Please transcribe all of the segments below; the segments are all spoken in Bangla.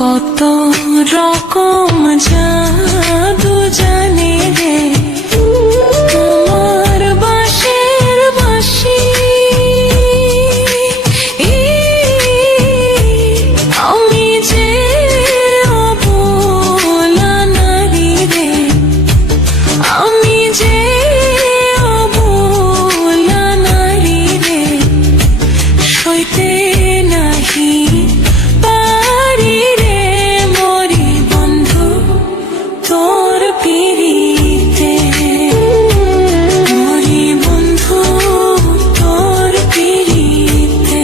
কত রকম জাদু জানে রে আমার বাঁশির বাঁশি। আমি যে অবলা নারী রে, আমি যে অবলা নারী রে, সইতে নাহি পারি রে মরি বন্ধু তোর পিড়িতে, মরি বন্ধু তোর পিড়িতে।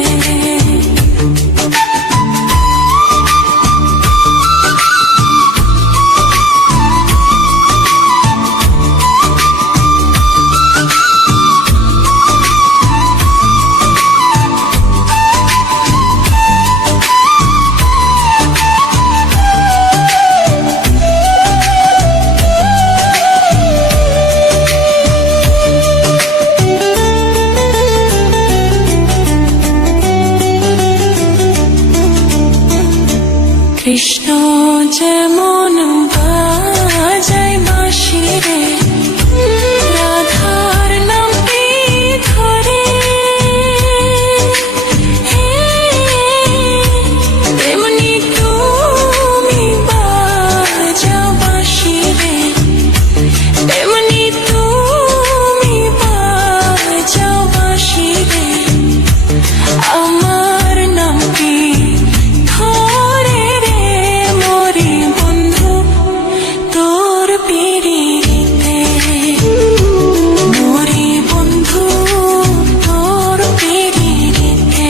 কৃষ্ণ যেমন বাজায় বাঁশি রে, রাধার নামটি ধরে, তেমনি তুমি বাজাও বাঁশি রে, তেমনি তুমি বাজাও বাঁশি রে, আমার নামটি ধরে রে মরি বন্ধু তোর পিড়িতে, মরি বন্ধু তোর পিড়িতে।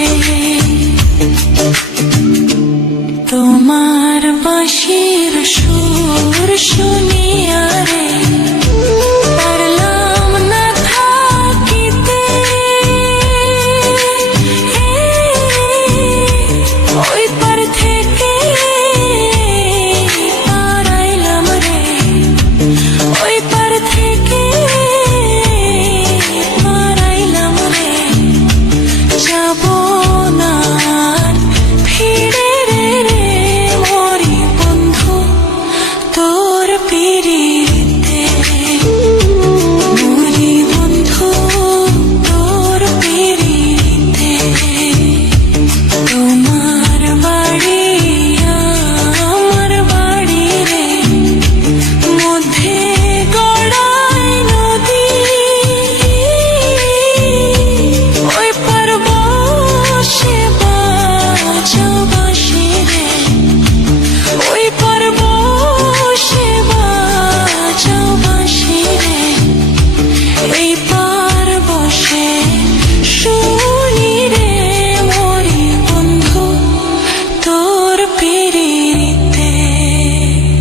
তোমার বাঁশির সুর শুনে